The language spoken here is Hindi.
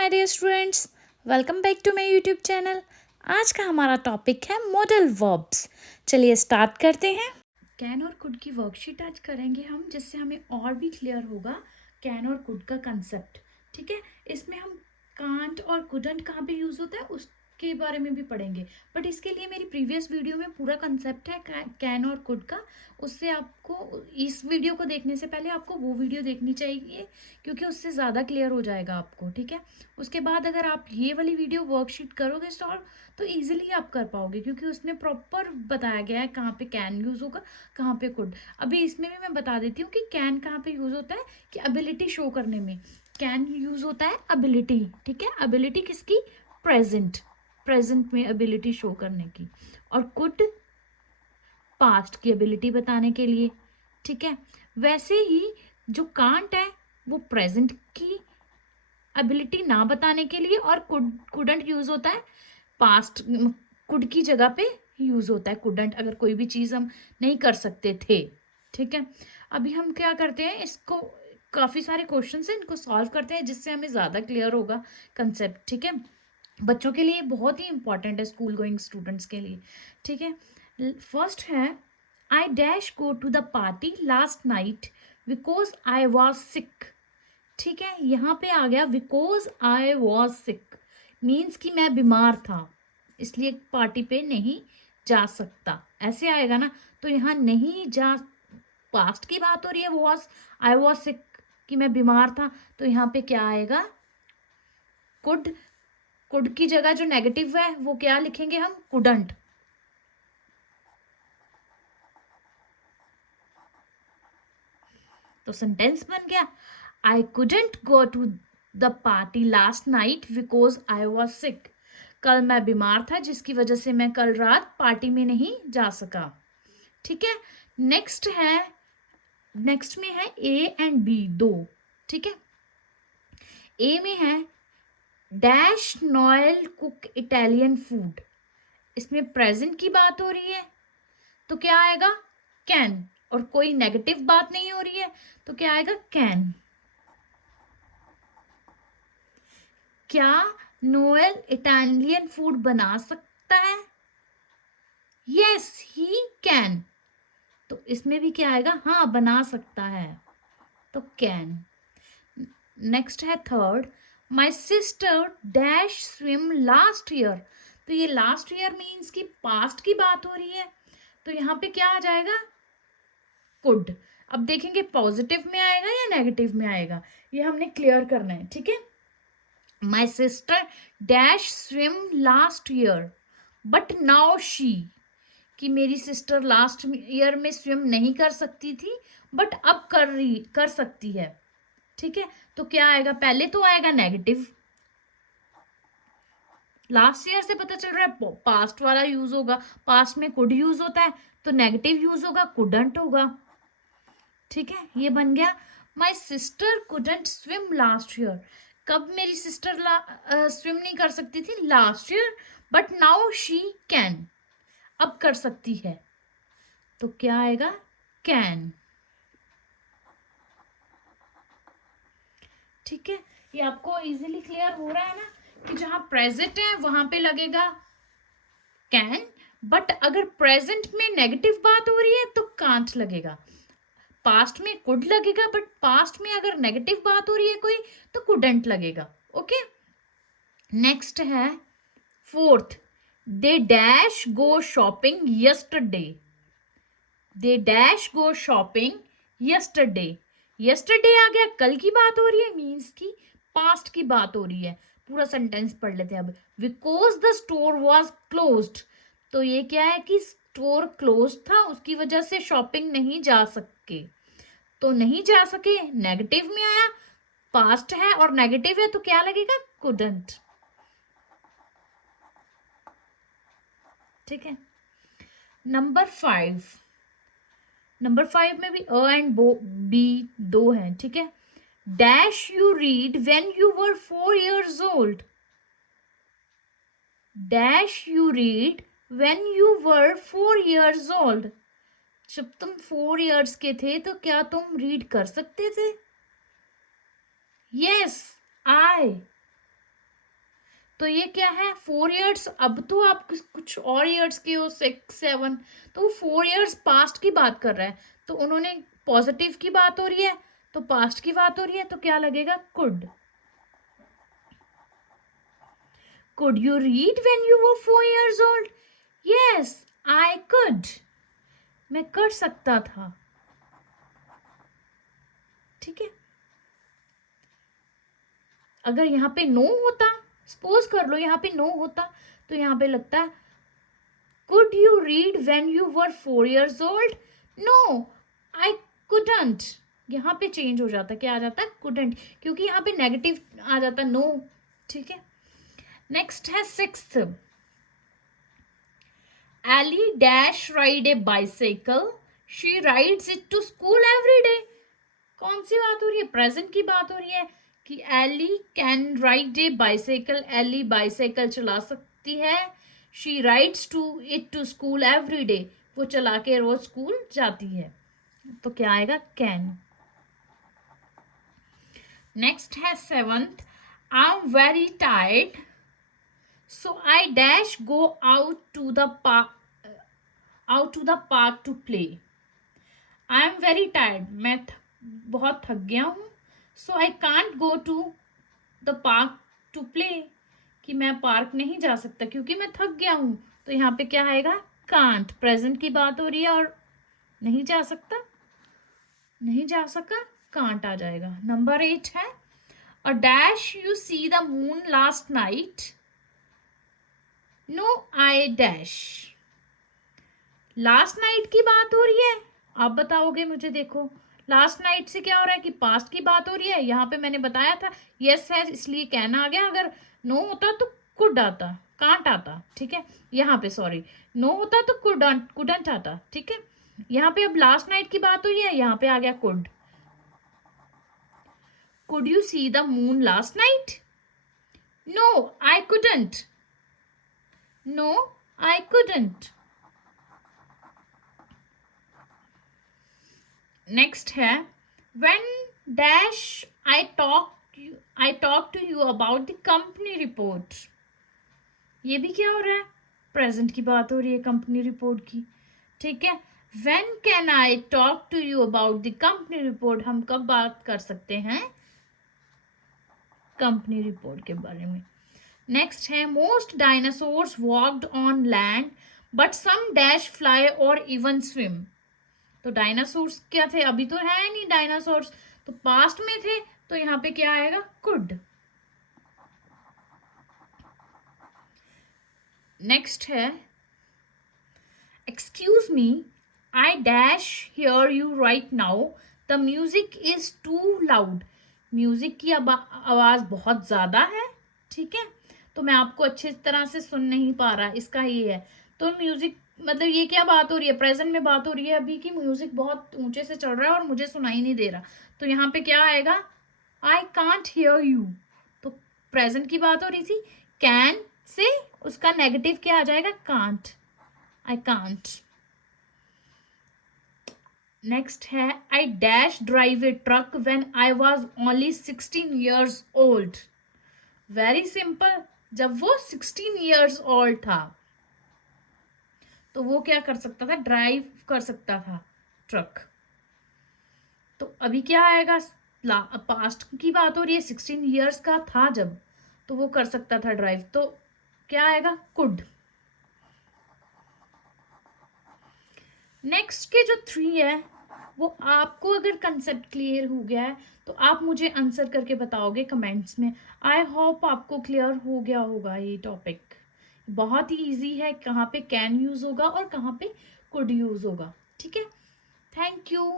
My dear students, welcome back to my YouTube channel. आज का हमारा टॉपिक है मॉडल वर्ब्स। चलिए स्टार्ट करते हैं। कैन और कुड की वर्कशीट आज करेंगे हम, जिससे हमें और भी क्लियर होगा कैन और कुड का कंसेप्ट। ठीक है, इसमें हम कांट और कुडंट कहाँ पे यूज़ होता है उसके बारे में भी पढ़ेंगे, बट इसके लिए मेरी प्रीवियस वीडियो में पूरा कंसेप्ट है कैन और कुड का। उससे आपको इस वीडियो को देखने से पहले आपको वो वीडियो देखनी चाहिए, क्योंकि उससे ज़्यादा क्लियर हो जाएगा आपको। ठीक है, उसके बाद अगर आप ये वाली वीडियो वर्कशीट करोगे सॉल्व तो इजीली आप कर पाओगे, क्योंकि उसमें प्रॉपर बताया गया है कहाँ पे कैन यूज़ होगा, कहाँ पे कुड। अभी इसमें भी मैं बता देती हूँ कि कैन कहाँ पे यूज़ होता है, कि एबिलिटी शो करने में कैन यूज़ होता है एबिलिटी। ठीक है, एबिलिटी किसकी? प्रेजेंट, प्रेजेंट में एबिलिटी शो करने की। और कुड पास्ट की एबिलिटी बताने के लिए। ठीक है, वैसे ही जो कांट है वो प्रेजेंट की एबिलिटी ना बताने के लिए, और कुडंट यूज होता है पास्ट, कुड की जगह पे यूज होता है कुडंट, अगर कोई भी चीज हम नहीं कर सकते थे। ठीक है, अभी हम क्या करते हैं, इसको काफी सारे क्वेश्चन है, इनको सॉल्व करते हैं, जिससे हमें ज्यादा क्लियर होगा कंसेप्ट। ठीक है, बच्चों के लिए बहुत ही इंपॉर्टेंट है, स्कूल गोइंग स्टूडेंट्स के लिए। ठीक है, फर्स्ट है I dash go to the party last night because I was sick. ठीक है, यहाँ पे आ गया because I was sick, means कि मैं बीमार था इसलिए पार्टी पे नहीं जा सकता, ऐसे आएगा ना। तो यहाँ नहीं जा, पास्ट की बात हो रही है, वॉज, आई वॉज सिक कि मैं बीमार था, तो यहाँ पे क्या आएगा? कुड। कुड की जगह जो नेगेटिव है वो क्या लिखेंगे हम? कुडंट। तो सेंटेंस बन गया, I couldn't go to the party last night because I was sick. कल मैं बीमार था जिसकी वजह से मैं कल रात पार्टी में नहीं जा सका। ठीक है, नेक्स्ट है, नेक्स्ट में है ए एंड बी दो। ठीक है, ए में है dash Noyyal cook Italian food, इसमें प्रेजेंट की बात हो रही है तो क्या आएगा? कैन। और कोई नेगेटिव बात नहीं हो रही है तो क्या आएगा? कैन। क्या नोएल इटालियन फूड बना सकता है? Yes he can. तो इसमें भी क्या आएगा? हाँ, बना सकता है, तो कैन। नेक्स्ट है third, my sister dash swim last year. तो ये लास्ट ईयर मीन्स की पास्ट की बात हो रही है, तो यहाँ पे क्या आ जाएगा? कुड। अब देखेंगे पॉजिटिव में आएगा या नेगेटिव में आएगा, ये हमने क्लियर करना है। ठीक है, my sister dash swim last year but now she, कि मेरी सिस्टर लास्ट ईयर में स्विम नहीं कर सकती थी बट अब कर सकती है। ठीक है, तो क्या आएगा? पहले तो आएगा नेगेटिव, लास्ट ईयर से पता चल रहा है पास्ट वाला यूज होगा, पास्ट में कुड यूज होता है तो नेगेटिव यूज होगा, कुडंट होगा। ठीक है, ये बन गया my sister couldn't swim last year. कब मेरी सिस्टर स्विम नहीं कर सकती थी? Last year, but now she can, अब कर सकती है, तो क्या आएगा? कैन। ठीक है, ये आपको इजीली क्लियर हो रहा है ना, कि जहां प्रेजेंट है वहां पे लगेगा कैन, बट अगर प्रेजेंट में नेगेटिव बात हो रही है तो कांट लगेगा। पास्ट में कुड लगेगा, बट पास्ट में अगर नेगेटिव बात हो रही है कोई तो कुडंट लगेगा। ओके, नेक्स्ट है fourth, they dash go shopping yesterday. They dash go shopping yesterday, yesterday आ गया, कल की बात हो रही है, मीन्स की पास्ट की बात हो रही है। पूरा सेंटेंस पढ़ लेते हैं अब। Because the store was closed, तो ये क्या है कि स्टोर क्लोज था, उसकी वजह से शॉपिंग नहीं जा सके, तो नहीं जा सके नेगेटिव में आया, पास्ट है और नेगेटिव है तो क्या लगेगा? कुडंट। ठीक है, नंबर फाइव, नंबर फाइव में भी अ एंड बी दो हैं। ठीक है, dash you read when you were 4 years old. Dash you read when you were 4 years old, जब तुम 4 years के थे तो क्या तुम रीड कर सकते थे? यस, आई। तो ये क्या है 4 ईयर्स, अब तो आप कुछ और ईयर्स के हो 6 7, तो वो 4 ईयर्स पास्ट की बात कर रहा है, तो उन्होंने पॉजिटिव की बात हो रही है तो पास्ट की बात हो रही है, तो क्या लगेगा could. Could you read when you were 4 years old? Yes I could, मैं कर सकता था। ठीक है, अगर यहाँ पे नो होता, सपोज कर लो यहाँ पे नो होता, तो यहाँ पे लगता है could you read when you were 4 years old? No I couldn't. यहाँ पे चेंज हो जाता, क्या आ जाता है कुडंट, क्योंकि यहाँ पे नेगेटिव आ जाता नो। ठीक है, नेक्स्ट है 6th। Ellie dash ride a bicycle, she rides it to school every day. कौन सी बात हो रही है? प्रेजेंट की बात हो रही है कि Ellie can ride a bicycle, Ellie bicycle चला सकती है। She rides to it to school every day, वो चला के रोज स्कूल जाती है, तो क्या आएगा कैन। नेक्स्ट है 7th। I am very tired so I dash go out to the park to play. I am very tired, मैं बहुत थक गया हूँ। So I can't go to the park to play, कि मैं पार्क नहीं जा सकता क्योंकि मैं थक गया हूँ, तो यहाँ पे क्या आएगा कांट। प्रेजेंट की बात हो रही है और नहीं जा सकता, नहीं जा सका, कांट आ जाएगा। नंबर 8 है a dash you see the moon last night. No I dash, last night की बात हो रही है, आप बताओगे मुझे। देखो लास्ट नाइट से क्या हो रहा है कि पास्ट की बात हो रही है, यहाँ पे मैंने बताया था यस है इसलिए कैन आ गया, अगर नो होता तो कुड आता, कांट आता। ठीक है, यहाँ पे सॉरी नो होता तो कुडंट आता। ठीक है, यहाँ पे अब लास्ट नाइट की बात हो रही है, यहाँ पे आ गया could. Could you see the moon last night? No I couldn't, no I couldn't. Next है when dash I talk to you about the company report। ये भी क्या हो रहा है? प्रेजेंट की बात हो रही है कंपनी रिपोर्ट की। ठीक है, when can I talk to you about the company report, हम कब बात कर सकते हैं कंपनी रिपोर्ट के बारे में। नेक्स्ट है most dinosaurs walked on land but some dash fly or even swim। तो डायनासोर्स क्या थे? अभी तो है नहीं डायनासोर्स, तो पास्ट में थे, तो यहाँ पे क्या आएगा कुड। नेक्स्ट है excuse me I dash hear you right now the music is too loud. Music की आवाज बहुत ज्यादा है। ठीक है, तो मैं आपको अच्छी तरह से सुन नहीं पा रहा, इसका ये है। तो म्यूजिक मतलब ये क्या बात हो रही है? प्रेजेंट में बात हो रही है अभी की म्यूजिक बहुत ऊंचे से चल रहा है और मुझे सुनाई नहीं दे रहा, तो यहाँ पे क्या आएगा आई कांट हियर यू। तो प्रेजेंट की बात हो रही थी, कैन से उसका नेगेटिव क्या आ जाएगा कांट, आई कांट। नेक्स्ट है I dash drive A truck when I was only 16 years old. Very simple, जब वो 16 ईयर्स ओल्ड था तो वो क्या कर सकता था? ड्राइव कर सकता था ट्रक। तो अभी क्या आएगा? पास्ट की बात हो रही है, 16 ईयर्स का था जब, तो वो कर सकता था ड्राइव, तो क्या आएगा कुड। नेक्स्ट के जो 3 है वो आपको अगर कंसेप्ट क्लियर हो गया है तो आप मुझे आंसर करके बताओगे कमेंट्स में। आई होप आपको क्लियर हो गया होगा ये टॉपिक। बहुत ही इजी है, कहाँ पे कैन यूज होगा और कहाँ पे कुड यूज होगा। ठीक है, थैंक यू।